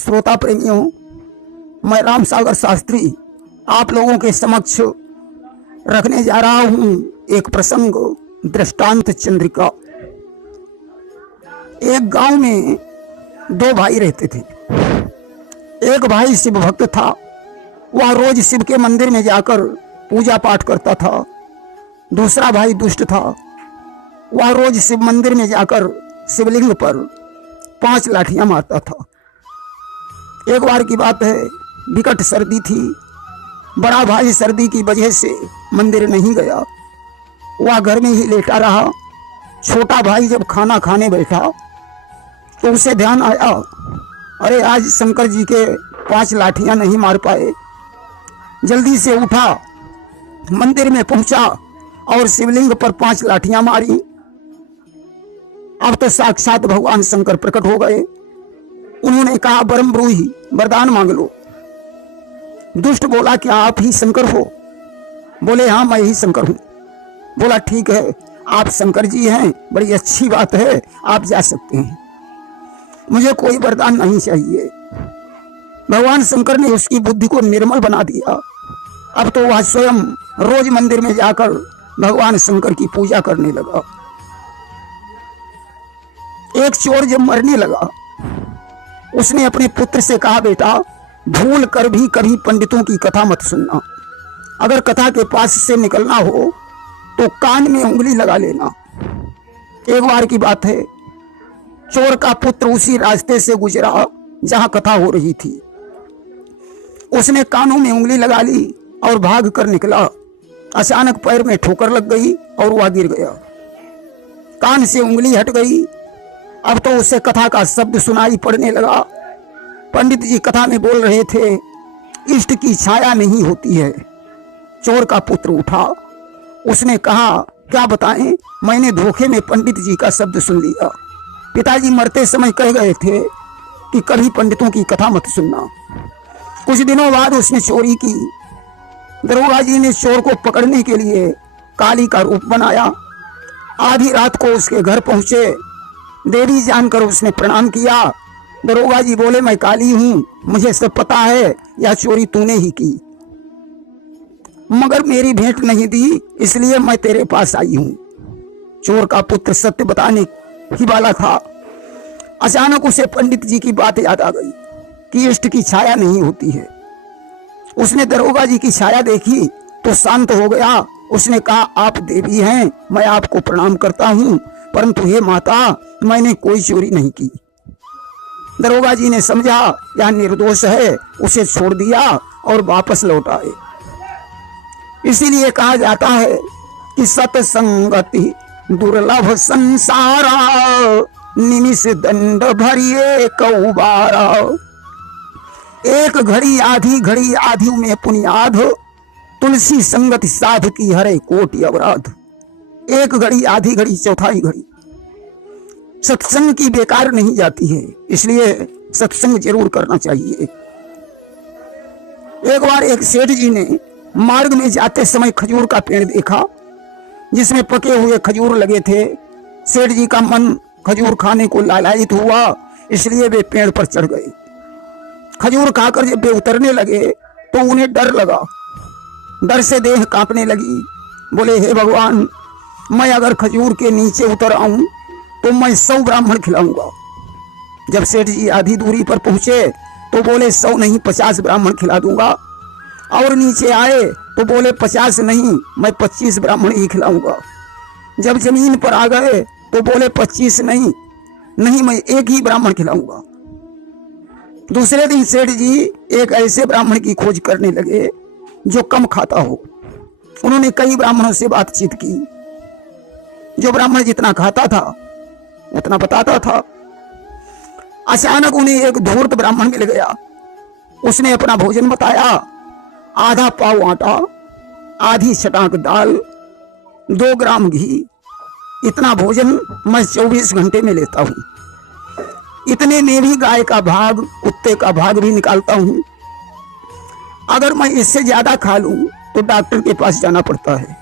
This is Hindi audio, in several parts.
श्रोता प्रेमियों, मैं राम सागर शास्त्री आप लोगों के समक्ष रखने जा रहा हूं एक प्रसंग, दृष्टांत चंद्रिका। एक गांव में दो भाई रहते थे। एक भाई शिव भक्त था, वह रोज शिव के मंदिर में जाकर पूजा पाठ करता था। दूसरा भाई दुष्ट था, वह रोज शिव मंदिर में जाकर शिवलिंग पर 5 लाठियां मारता था। एक बार की बात है, विकट सर्दी थी। बड़ा भाई सर्दी की वजह से मंदिर नहीं गया, वह घर में ही लेटा रहा। छोटा भाई जब खाना खाने बैठा तो उसे ध्यान आया, अरे आज शंकर जी के 5 लाठियां नहीं मार पाए। जल्दी से उठा, मंदिर में पहुंचा और शिवलिंग पर 5 लाठियां मारी। अब तो साक्षात भगवान शंकर प्रकट हो गए। उन्होंने कहा, बरम ब्रूही, वरदान मांग लो। दुष्ट बोला, क्या आप ही शंकर हो? बोले, हाँ मैं ही शंकर हूं। बोला, ठीक है, आप शंकर जी हैं, बड़ी अच्छी बात है, आप जा सकते हैं, मुझे कोई वरदान नहीं चाहिए। भगवान शंकर ने उसकी बुद्धि को निर्मल बना दिया। अब तो वह स्वयं रोज मंदिर में जाकर भगवान शंकर की पूजा करने लगा। एक चोर जब मरने लगा, उसने अपने पुत्र से कहा, बेटा भूल कर भी कभी पंडितों की कथा मत सुनना। अगर कथा के पास से निकलना हो तो कान में उंगली लगा लेना। एक बार की बात है, चोर का पुत्र उसी रास्ते से गुजरा जहां कथा हो रही थी। उसने कानों में उंगली लगा ली और भाग कर निकला। अचानक पैर में ठोकर लग गई और वह गिर गया। कान से उंगली हट गई। अब तो उसे कथा का शब्द सुनाई पड़ने लगा। पंडित जी कथा में बोल रहे थे, इष्ट की छाया नहीं होती है। चोर का पुत्र उठा, उसने कहा, क्या बताएं, मैंने धोखे में पंडित जी का शब्द सुन लिया। पिताजी मरते समय कह गए थे कि कभी पंडितों की कथा मत सुनना। कुछ दिनों बाद उसने चोरी की। दरोगा जी ने चोर को पकड़ने के लिए काली का रूप बनाया। आधी रात को उसके घर पहुंचे। देवी जानकर उसने प्रणाम किया। दरोगा जी बोले, मैं काली हूं, मुझे सब पता है, यह चोरी तूने ही की, मगर मेरी भेंट नहीं दी, इसलिए मैं तेरे पास आई हूं। चोर का पुत्र सत्य बताने ही वाला था। अचानक उसे पंडित जी की बात याद आ गई कि इष्ट की छाया नहीं होती है। उसने दरोगा जी की छाया देखी तो शांत हो गया। उसने कहा, आप देवी हैं, मैं आपको प्रणाम करता हूं, परंतु हे माता, मैंने कोई चोरी नहीं की। दरोगा जी ने समझा यह निर्दोष है, उसे छोड़ दिया और वापस लौट आए। इसीलिए कहा जाता है कि सत्संगति दुर्लभ संसारा, निमिष दंड भरिए कौबारा। एक घड़ी आधी में पुनियाद, तुलसी संगति साध की हरे कोटि अपराध। एक घड़ी आधी घड़ी चौथाई घड़ी सत्संग की बेकार नहीं जाती है, इसलिए सत्संग जरूर करना चाहिए। एक बार एक सेठ जी ने मार्ग में जाते समय खजूर का पेड़ देखा जिसमें पके हुए खजूर लगे थे। सेठ जी का मन खजूर खाने को लालायित हुआ, इसलिए वे पेड़ पर चढ़ गए। खजूर खाकर जब वे उतरने लगे तो उन्हें डर लगा। डर से देह कांपने लगी। बोले, हे भगवान, मैं अगर खजूर के नीचे उतर आऊं तो मैं 100 ब्राह्मण खिलाऊंगा। जब सेठ जी आधी दूरी पर पहुंचे तो बोले, 100 नहीं 50 ब्राह्मण खिला दूंगा। और नीचे आए तो बोले, 50 नहीं, मैं 25 ब्राह्मण ही खिलाऊंगा। जब जमीन पर आ गए तो बोले, 25 नहीं, मैं एक ही ब्राह्मण खिलाऊंगा। दूसरे दिन सेठ जी एक ऐसे ब्राह्मण की खोज करने लगे जो कम खाता हो। उन्होंने कई ब्राह्मणों से बातचीत की। जो ब्राह्मण जितना खाता था उतना बताता था। अचानक उन्हें एक धूर्त ब्राह्मण मिल गया। उसने अपना भोजन बताया, आधा पाव आटा, आधी छटाक दाल, 2 ग्राम घी। इतना भोजन मैं 24 घंटे में लेता हूं। इतने में भी गाय का भाग, कुत्ते का भाग भी निकालता हूं। अगर मैं इससे ज्यादा खा लूं तो डॉक्टर के पास जाना पड़ता है।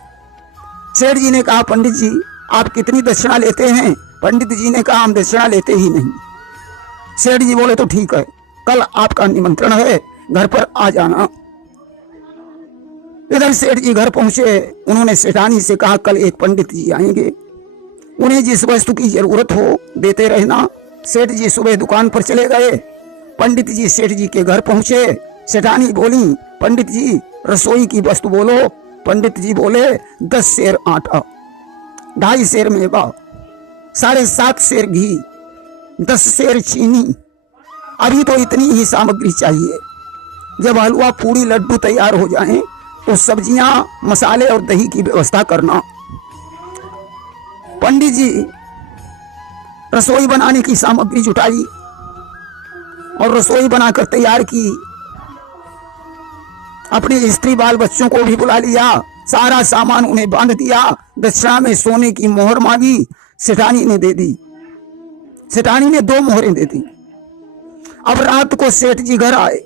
सेठ जी ने कहा, पंडित जी आप कितनी दक्षिणा लेते हैं? पंडित जी ने कहा, हम दक्षिणा लेते ही नहीं। सेठ जी बोले, तो ठीक है, कल आपका निमंत्रण है, घर पर आ जाना। इधर सेठ जी घर पहुंचे। उन्होंने सेठानी से कहा कल एक पंडित जी आएंगे, उन्हें जिस वस्तु की जरूरत हो देते रहना। सेठ जी सुबह दुकान पर चले गए। पंडित जी सेठ जी के घर पहुंचे। सेठानी बोली पंडित जी रसोई की वस्तु बोलो। पंडित जी बोले 10 सेर आटा, 2.5 सेर मेवा, 7.5 सेर घी, 10 सेर चीनी। अभी तो इतनी ही सामग्री चाहिए। जब हलवा पूरी लड्डू तैयार हो जाएं तो सब्जियां मसाले और दही की व्यवस्था करना। पंडित जी रसोई बनाने की सामग्री जुटाई और रसोई बनाकर तैयार की। अपने स्त्री बाल बच्चों को भी बुला लिया, सारा सामान उन्हें बांध दिया। दक्षिणा में सोने की मोहर मांगी, सेठानी ने दे दी। सेठानी ने 2 मोहरें दे दी। अब रात को सेठ जी घर आए।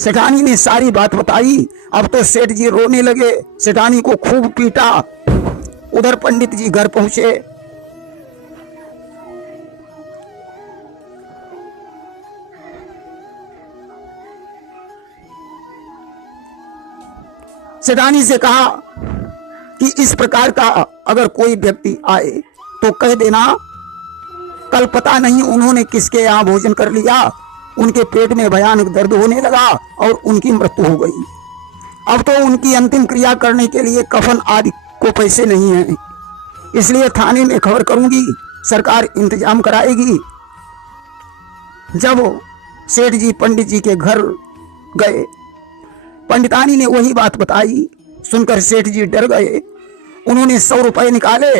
सेठानी ने सारी बात बताई। अब तो सेठ जी रोने लगे, सेठानी को खूब पीटा। उधर पंडित जी घर पहुंचे। सेठानी से कहा कि इस प्रकार का अगर कोई व्यक्ति आए तो कह देना कल पता नहीं उन्होंने किसके यहाँ भोजन कर लिया, उनके पेट में भयानक दर्द होने लगा और उनकी मृत्यु हो गई। अब तो उनकी अंतिम क्रिया करने के लिए कफन आदि को पैसे नहीं हैं, इसलिए थाने में खबर करूंगी, सरकार इंतजाम कराएगी। जब सेठ जी पंडित जी के घर गए, पंडितानी ने वही बात बताई। सुनकर सेठ जी डर गए। उन्होंने 100 रुपए निकाले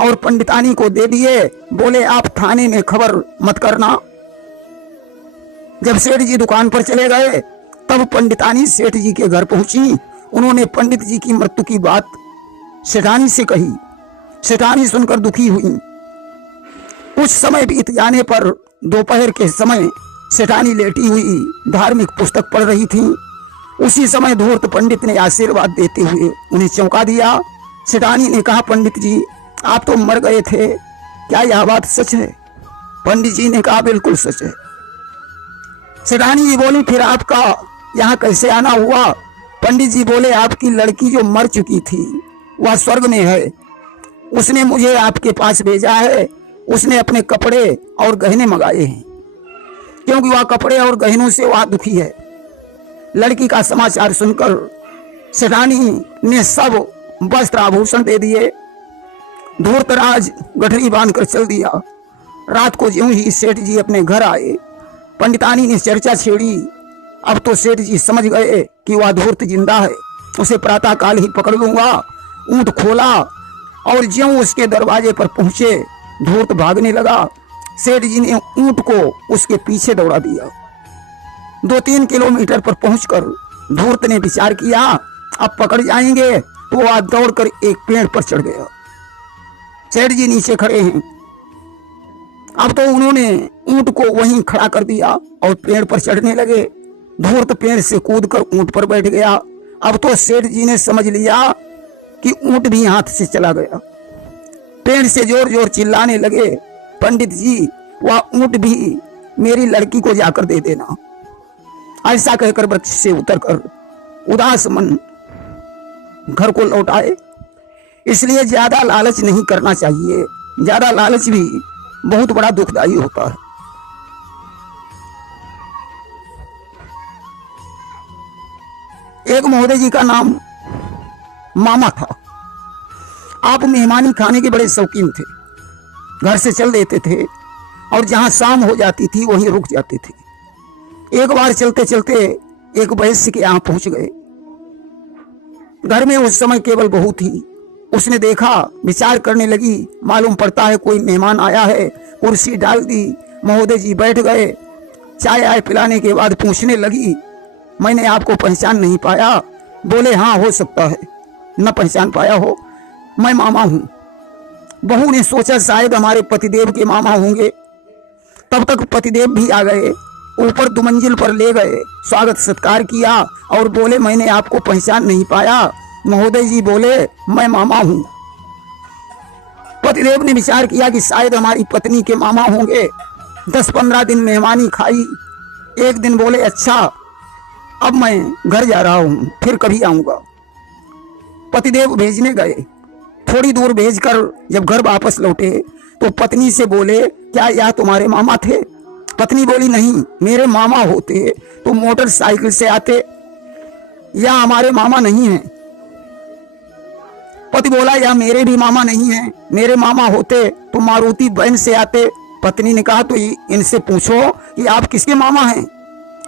और पंडितानी को दे दिए। बोले आप थाने में खबर मत करना। जब सेठ जी दुकान पर चले गए तब पंडितानी सेठ जी के घर पहुंची। उन्होंने पंडित जी की मृत्यु की बात सेठानी से कही। सेठानी सुनकर दुखी हुई। कुछ समय बीत जाने पर दोपहर के समय सेठानी लेटी हुई धार्मिक पुस्तक पढ़ रही थी। उसी समय धूर्त पंडित ने आशीर्वाद देते हुए उन्हें चौंका दिया। सेठानी ने कहा पंडित जी आप तो मर गए थे, क्या यह बात सच है? पंडित जी ने कहा बिल्कुल सच है। सेठानी जी बोली फिर आपका यहाँ कैसे आना हुआ? पंडित जी बोले आपकी लड़की जो मर चुकी थी वह स्वर्ग में है, उसने मुझे आपके पास भेजा है। उसने अपने कपड़े और गहने मंगाए हैं, क्योंकि वह कपड़े और गहनों से वह दुखी है। लड़की का समाचार सुनकर सेठानी ने सब वस्त्र आभूषण दे दिए। धूर्तराज गठरी बांधकर चल दिया। रात को ज्यों ही सेठ जी अपने घर आए, पंडितानी ने चर्चा छेड़ी। अब तो सेठ जी समझ गए कि वह धूर्त जिंदा है, उसे प्रातः काल ही पकड़ लूंगा। ऊंट खोला और ज्यों उसके दरवाजे पर पहुंचे, धूर्त भागने लगा। सेठ जी ने ऊंट को उसके पीछे दौड़ा दिया। 2-3 किलोमीटर पर पहुंचकर धूर्त ने विचार किया अब पकड़ जाएंगे, तो वह दौड़कर एक पेड़ पर चढ़ गया। सेठ जी नीचे खड़े हैं। अब तो उन्होंने ऊंट को वहीं खड़ा कर दिया और पेड़ पर चढ़ने लगे। धूर्त पेड़ से कूदकर ऊंट पर बैठ गया। अब तो सेठ जी ने समझ लिया कि ऊंट भी हाथ से चला गया। पेड़ से जोर जोर चिल्लाने लगे पंडित जी वह ऊंट भी मेरी लड़की को जाकर दे देना। ऐसा कहकर वृक्ष से उतरकर उदास मन घर को लौट आए। इसलिए ज्यादा लालच नहीं करना चाहिए, ज्यादा लालच भी बहुत बड़ा दुखदाई होता है। एक महोदय जी का नाम मामा था। आप मेहमानी खाने के बड़े शौकीन थे। घर से चल देते थे और जहां शाम हो जाती थी वहीं रुक जाते थे। एक बार चलते चलते एक वैश्य के यहाँ पहुंच गए। घर में उस समय केवल बहू थी। उसने देखा, विचार करने लगी, मालूम पड़ता है कोई मेहमान आया है। कुर्सी डाल दी, महोदय जी बैठ गए। चाय आय पिलाने के बाद पूछने लगी मैंने आपको पहचान नहीं पाया। बोले हाँ हो सकता है न पहचान पाया हो, मैं मामा हूं। बहू ने सोचा शायद हमारे पतिदेव के मामा होंगे। तब तक पतिदेव भी आ गए। ऊपर 2 मंजिल पर ले गए, स्वागत सत्कार किया और बोले मैंने आपको पहचान नहीं पाया। महोदय जी बोले मैं मामा हूं। पतिदेव ने विचार किया कि शायद हमारी पत्नी के मामा होंगे। 10-15 दिन मेहमानी खाई। एक दिन बोले अच्छा अब मैं घर जा रहा हूं, फिर कभी आऊंगा। पतिदेव भेजने गए। थोड़ी दूर भेजकर जब घर वापस लौटे तो पत्नी से बोले क्या यह तुम्हारे मामा थे? पत्नी बोली नहीं, मेरे मामा होते तो मोटरसाइकिल से आते, या हमारे मामा नहीं है। पति बोला या मेरे भी मामा नहीं है, मेरे मामा होते तो मारुति वैन से आते। पत्नी ने कहा तो इनसे पूछो कि आप किसके मामा हैं।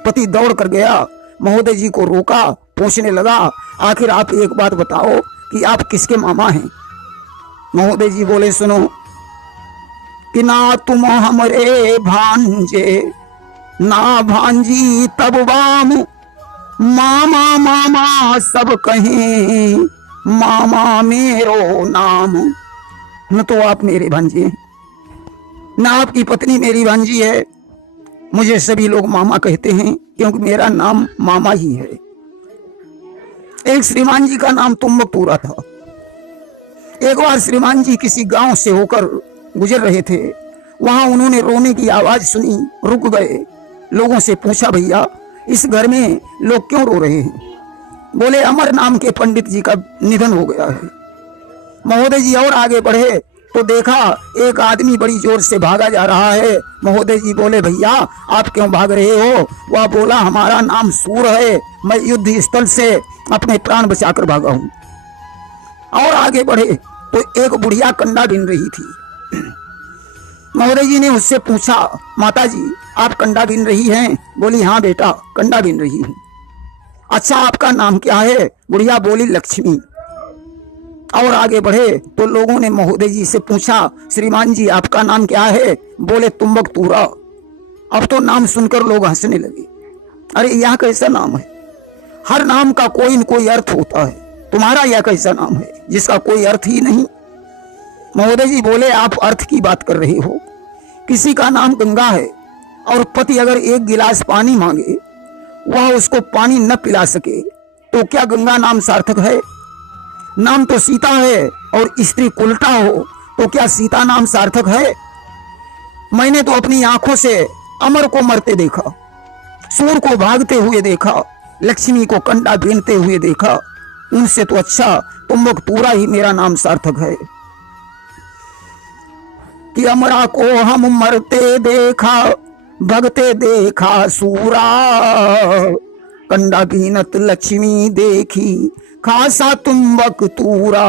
पति दौड़ कर गया, महोदय जी को रोका, पूछने लगा आखिर आप एक बात बताओ कि आप किसके मामा हैं। महोदय जी बोले सुनो कि ना तुम हमरे भांजे ना भांजी तब बाम, मामा मामा सब कहें मामा मेरो नाम। न तो आप मेरे भांजे ना आपकी पत्नी मेरी भांजी है, मुझे सभी लोग मामा कहते हैं क्योंकि मेरा नाम मामा ही है। एक श्रीमान जी का नाम तुम्बकपुरा था। एक बार श्रीमान जी किसी गांव से होकर गुजर रहे थे, वहां उन्होंने रोने की आवाज सुनी, रुक गए। लोगों से पूछा भैया इस घर में लोग क्यों रो रहे हैं? बोले अमर नाम के पंडित जी का निधन हो गया है। महोदय जी और आगे बढ़े तो देखा एक आदमी बड़ी जोर से भागा जा रहा है। महोदय जी बोले भैया आप क्यों भाग रहे हो? वह बोला हमारा नाम सूर है, मैं युद्ध स्थल से अपने प्राण बचाकर भागा हूं। और आगे बढ़े तो एक बुढ़िया कंडा बीन रही थी। महोदय जी ने उससे पूछा माता जी आप कंडा बीन रही हैं? बोली हाँ बेटा कंडा बीन रही हूं। अच्छा आपका नाम क्या है? बुढ़िया बोली लक्ष्मी। और आगे बढ़े तो लोगों ने महोदय जी से पूछा श्रीमान जी आपका नाम क्या है? बोले तुम्बकपुरा। अब तो नाम सुनकर लोग हंसने लगे, अरे यह कैसा नाम है? हर नाम का कोई न कोई अर्थ होता है, तुम्हारा यह कैसा नाम है जिसका कोई अर्थ ही नहीं? महोदय जी बोले आप अर्थ की बात कर रहे हो। किसी का नाम गंगा है और पति अगर एक गिलास पानी मांगे वह उसको पानी न पिला सके तो क्या गंगा नाम सार्थक है? नाम तो सीता है और स्त्री उल्टा हो तो क्या सीता नाम सार्थक है? मैंने तो अपनी आंखों से अमर को मरते देखा, सूर को भागते हुए देखा, लक्ष्मी को कंडा बीनते हुए देखा। उनसे तो अच्छा तुम्बकपुरा ही मेरा नाम सार्थक है। कि अमरा को हम मरते देखा भगते देखा सूरा, कंडा बीनत लक्ष्मी देखी खासा तुम्बकतूरा।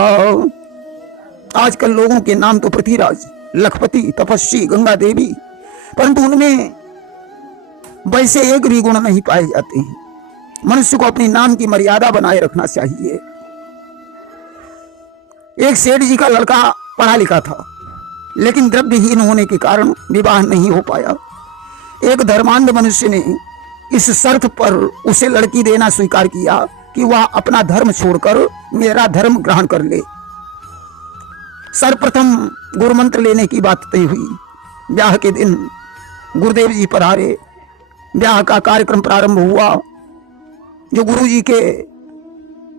आजकल लोगों के नाम तो पृथ्वीराज, लखपति, तपस्वी, गंगा देवी, परंतु उनमें वैसे एक भी गुण नहीं पाए जाते हैं। मनुष्य को अपने नाम की मर्यादा बनाए रखना चाहिए। एक सेठ जी का लड़का पढ़ा लिखा था लेकिन द्रव्यहीन होने के कारण विवाह नहीं हो पाया। एक धर्मांध मनुष्य ने इस शर्त पर उसे लड़की देना स्वीकार किया कि वह अपना धर्म छोड़कर मेरा धर्म ग्रहण कर ले। सर्वप्रथम गुरु मंत्र लेने की बात तय हुई। ब्याह के दिन गुरुदेव जी पधारे, ब्याह का कार्यक्रम प्रारंभ हुआ जो गुरु जी के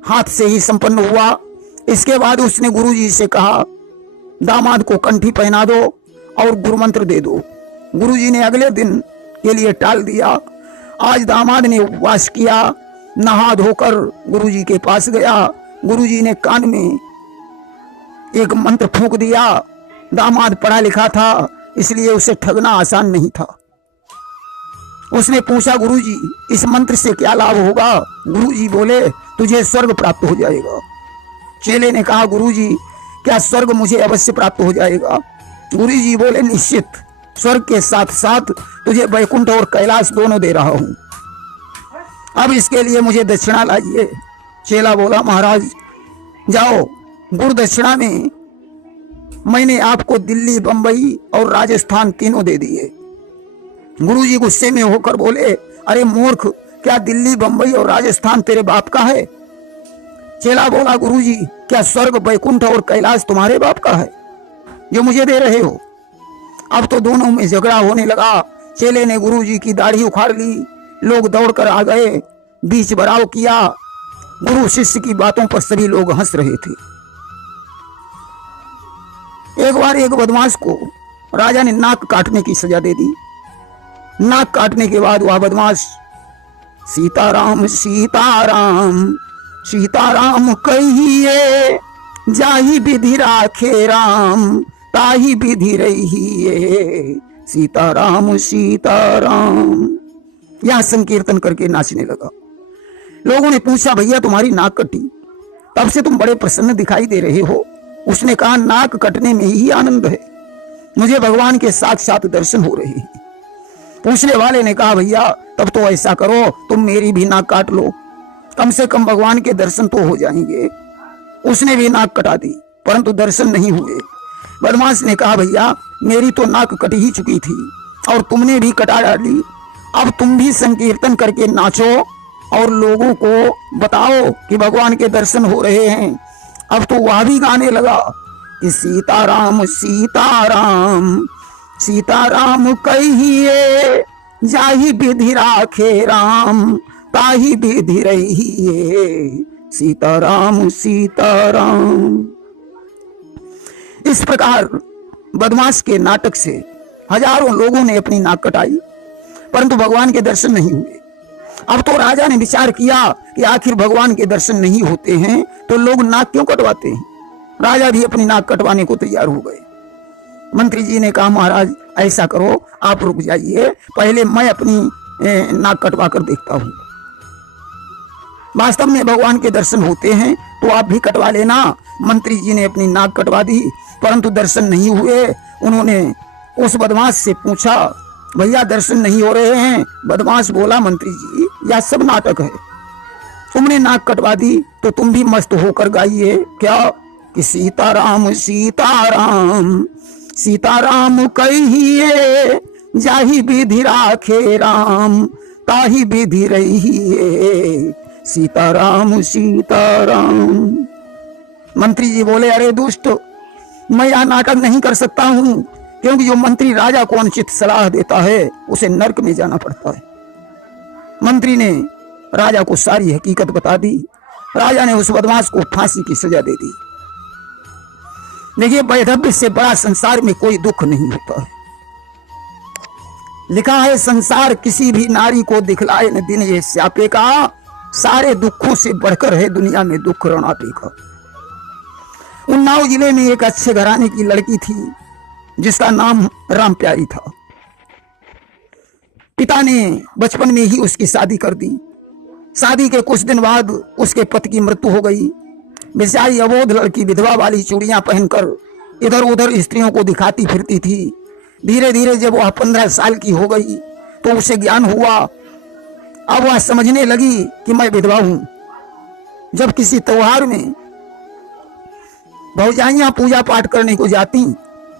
हाथ से ही संपन्न हुआ। इसके बाद उसने गुरु जी से कहा दामाद को कंठी पहना दो और गुरु मंत्र दे दो। गुरु जी ने अगले दिन के लिए टाल दिया। आज दामाद ने उपवास किया, नहा धोकर गुरु जी के पास गया। गुरु जी ने कान में एक मंत्र फूंक दिया। दामाद पढ़ा लिखा था इसलिए उसे ठगना आसान नहीं था। उसने पूछा गुरु जी इस मंत्र से क्या लाभ होगा? गुरु जी बोले तुझे स्वर्ग प्राप्त हो जाएगा। चेले ने कहा गुरु जी क्या स्वर्ग मुझे अवश्य प्राप्त हो जाएगा? गुरु जी बोले निश्चित, स्वर्ग के साथ साथ तुझे वैकुंठ और कैलाश दोनों दे रहा हूं। अब इसके लिए मुझे दक्षिणा लाइए। चेला बोला महाराज जाओ, गुरु दक्षिणा में मैंने आपको दिल्ली, बंबई और राजस्थान तीनों दे दिए। गुरु जी गुस्से में होकर बोले अरे मूर्ख, क्या दिल्ली, बंबई और राजस्थान तेरे बाप का है? चेला बोला गुरु जी क्या स्वर्ग, वैकुंठ और कैलाश तुम्हारे बाप का है जो मुझे दे रहे हो? अब तो दोनों में झगड़ा होने लगा। चेले ने गुरु जी की दाढ़ी उखाड़ ली, लोग दौड़कर आ गए, बीच बराव किया। गुरु शिष्य की बातों पर सभी लोग हंस रहे थे। एक बार एक बदमाश को राजा ने नाक काटने की सजा दे दी। नाक काटने के बाद वह बदमाश सीताराम सीताराम सीताराम कहिए, जाही विधि राखे राम, ताही विधि रहिए, सीताराम सीताराम। यह संकीर्तन करके नाचने लगा। लोगों ने पूछा, भैया तुम्हारी नाक कटी, तब से तुम बड़े प्रसन्न दिखाई दे रहे हो। उसने कहा, नाक कटने में ही आनंद है, मुझे भगवान के साक्षात दर्शन हो रहे हैं। पूछने वाले ने कहा, भैया तब तो ऐसा करो, तुम मेरी भी नाक काट लो, कम से कम भगवान के दर्शन तो हो जाएंगे। उसने भी नाक कटा दी, परंतु दर्शन नहीं हुए। बदमाश ने कहा, भैया मेरी तो नाक कट ही चुकी थी और तुमने भी कटा डाली, अब तुम भी संकीर्तन करके नाचो और लोगों को बताओ कि भगवान के दर्शन हो रहे हैं। अब तो वह भी गाने लगा कि सीताराम सीताराम सीताराम कहिए, जाही विधि राखे राम, ताही विधि रहिए, सीताराम सीताराम। इस प्रकार बदमाश के नाटक से हजारों लोगों ने अपनी नाक कटाई, परंतु भगवान के दर्शन नहीं हुए। अब तो राजा ने विचार किया कि आखिर भगवान के दर्शन नहीं होते हैं तो लोग नाक क्यों कटवाते हैं। राजा भी अपनी नाक कटवाने को तैयार हो गए। मंत्री जी ने कहा, महाराज ऐसा करो, आप रुक जाइए, पहले मैं अपनी नाक कटवा कर देखता हूं। वास्तव में भगवान के दर्शन होते हैं तो आप भी कटवा लेना। मंत्री जी ने अपनी नाक कटवा दी, परंतु दर्शन नहीं हुए। उन्होंने उस बदमाश से पूछा, भैया दर्शन नहीं हो रहे हैं। बदमाश बोला, मंत्री जी यह सब नाटक है, तुमने नाक कटवा दी तो तुम भी मस्त होकर गाइए क्या कि सीताराम सीताराम सीताराम कहिए, जाही विधि राखे राम, ताही विधि रहिए, सीताराम सीताराम। मंत्री जी बोले, अरे दुष्ट, मैं यह नाटक नहीं कर सकता हूं, क्योंकि जो मंत्री राजा को अनुचित सलाह देता है उसे नरक में जाना पड़ता है। मंत्री ने राजा को सारी हकीकत बता दी। राजा ने उस बदमाश को फांसी की सजा दे दी। देखिए, वैधव्य से बड़ा संसार में कोई दुख नहीं होता है। लिखा है, संसार किसी भी नारी को दिखलाए न दिन ये स्यापे का, सारे दुखों से बढ़कर है दुनिया में दुख रणापे का। उन्नाव जिले में एक अच्छे घराने की लड़की थी जिसका नाम राम प्यारी था। पिता ने बचपन में ही उसकी शादी कर दी। शादी के कुछ दिन बाद उसके पति की मृत्यु हो गई। बेचारी अबोध लड़की विधवा वाली चूड़ियां पहनकर इधर उधर स्त्रियों को दिखाती फिरती थी। धीरे धीरे जब वह 15 साल की हो गई तो उसे ज्ञान हुआ। अब वह समझने लगी कि मैं विधवा हूं। जब किसी त्योहार में भौजाइयां पूजा पाठ करने को जाती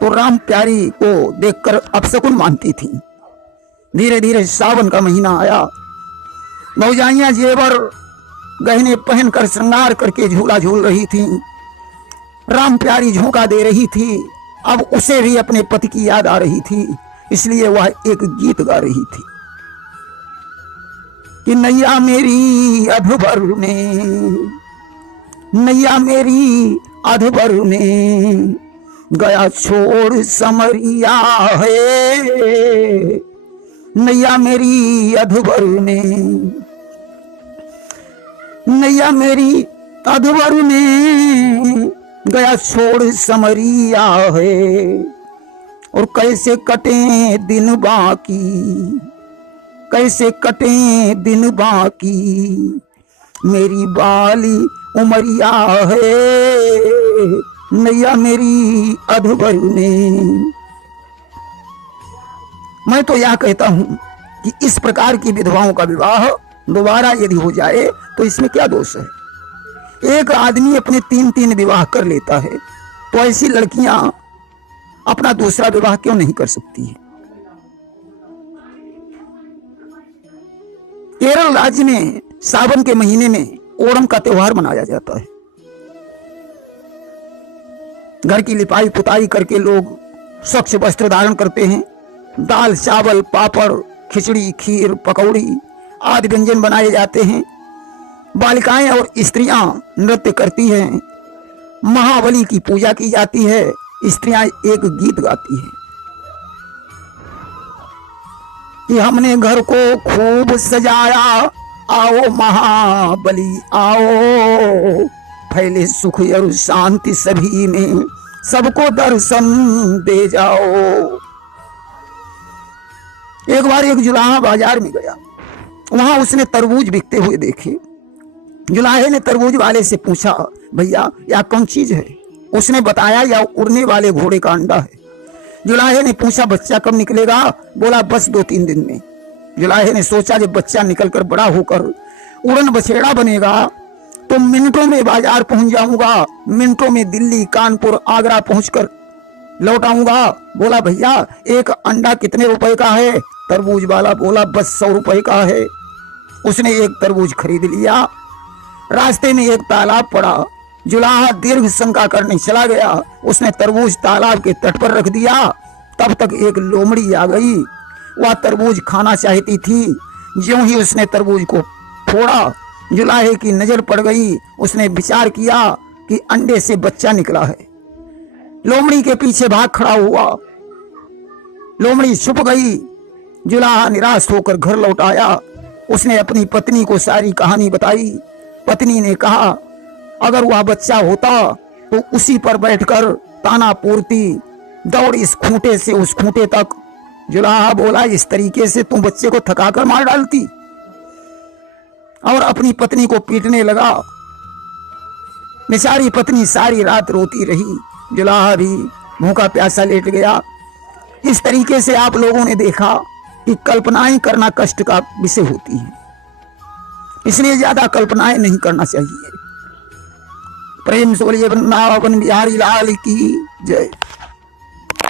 तो राम प्यारी को देखकर अपशकुन मानती थी। धीरे धीरे सावन का महीना आया। भौजाइयां जेवर गहने पहनकर श्रृंगार करके झूला झूल रही थी। राम प्यारी झोंका दे रही थी। अब उसे भी अपने पति की याद आ रही थी, इसलिए वह एक गीत गा रही थी कि नैया मेरी अधभर में, नैया मेरी अधभर में, गया छोड़ समरिया है, नैया मेरी अधभर में, नैया मेरी अधभर में, गया छोड़ समरिया है। और कैसे कटे दिन बाकी, कैसे कटे दिन बाकी, मेरी बाली उमरिया है, नैया मेरी अधभर में। मैं तो यह कहता हूं कि इस प्रकार की विधवाओं का विवाह दोबारा यदि हो जाए तो इसमें क्या दोष है। एक आदमी अपने 3-3 विवाह कर लेता है, तो ऐसी लड़कियां अपना दूसरा विवाह क्यों नहीं कर सकती है। केरल राज्य में सावन के महीने में ओणम का त्योहार मनाया जाता है। घर की लिपाई पुताई करके लोग स्वच्छ वस्त्र धारण करते हैं। दाल चावल पापड़ खिचड़ी खीर पकौड़ी आदि व्यंजन बनाए जाते हैं। बालिकाएं और स्त्रियां नृत्य करती हैं। महाबली की पूजा की जाती है। स्त्रियां एक गीत गाती हैं। कि हमने घर को खूब सजाया, आओ महाबली आओ, फैले सुख और शांति सभी में, सबको दर्शन दे जाओ। एक बार एक जुलाहा बाजार में गया, वहां उसने तरबूज बिकते हुए देखे। जुलाहे ने तरबूज वाले से पूछा, भैया यह कौन चीज है? उसने बताया यह उड़ने वाले घोड़े का अंडा है। जुलाहे ने पूछा, बच्चा कब निकलेगा? बोला बस 2-3 दिन में। जुलाहे ने सोचा जब बच्चा निकलकर बड़ा होकर उड़न बछेड़ा बनेगा तो मिनटों में बाजार पहुंच जाऊंगा, मिनटों में दिल्ली, कानपुर, आगरा पहुंचकर लौट आऊंगा। बोला भैया एक अंडा कितने रुपए का है? तरबूज वाला बोला बस 100 रुपए का है। उसने एक तरबूज खरीद लिया। रास्ते में एक तालाब पड़ा, जुलाहा दीर्घ शंका करने चला गया। उसने तरबूज तालाब के तट पर रख दिया। तब तक एक लोमड़ी आ गई, वह तरबूज खाना चाहती थी। ज्यों ही उसने तरबूज को फोड़ा, जुलाहे की नजर पड़ गई। उसने विचार किया कि अंडे से बच्चा निकला है। लोमड़ी के पीछे भाग खड़ा हुआ, लोमड़ी छुप गई। जुलाहा निराश होकर घर लौट आया। उसने अपनी पत्नी को सारी कहानी बताई। पत्नी ने कहा अगर वह बच्चा होता तो उसी पर बैठकर ताना पूर्ति, दौड़ इस खूंटे से उस खूंटे तक। जुलाहा बोला इस तरीके से तुम बच्चे को थकाकर मार डालती, और अपनी पत्नी को पीटने लगा। बेचारी पत्नी सारी रात रोती रही। जुलाहा भी भूखा प्यासा लेट गया। इस तरीके से आप लोगों ने देखा कि कल्पनाएं करना कष्ट का विषय होती है, इसलिए ज्यादा कल्पनाएं नहीं करना चाहिए। प्रेम से बोलिए वृंदावन बिहारी लाल की जय।